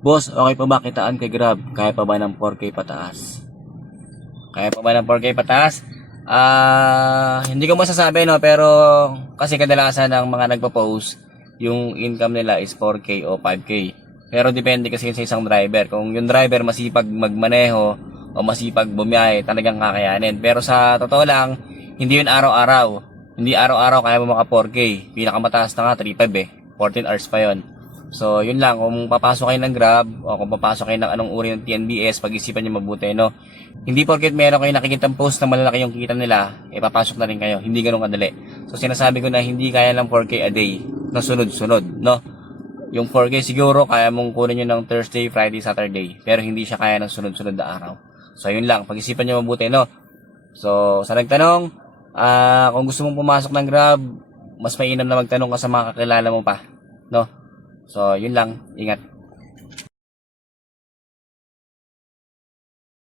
Boss, okay pa ba kitaan kay Grab? Kaya pa ba ng 4K pataas? Kaya pa ba ng 4K pataas? Hindi ko masasabi no, pero kasi kadalasan ng mga nagpo-post, yung income nila is 4K o 5K. Pero depende kasi sa isang driver. Kung yung driver masipag magmaneho o masipag bumiyahe, talagang kakayanin. Pero sa totoo lang, hindi yun araw-araw. Hindi araw-araw kaya mo maka 4K. Pinakamataas na nga 3.5 eh. 14 hours pa yon. So, yun lang. Kung papasok kayo ng Grab o kung papasok kayo ng anong uri ng TNBS, pag-isipan nyo mabuti, no? Hindi porket meron kayo nakikitang post na malalaki yung kita nila, papasok na rin kayo. Hindi ganun kadali. So, sinasabi ko na hindi kaya ng 4K a day na sunod-sunod, no? Yung 4K siguro, kaya mong kunin nyo ng Thursday, Friday, Saturday. Pero hindi siya kaya ng sunod-sunod na araw. So, yun lang. Pag-isipan nyo mabuti, no? So, sa nagtanong, kung gusto mong pumasok ng Grab, mas mainam na magtanong ka sa mga kakilala mo pa, no? So, yun lang. Ingat.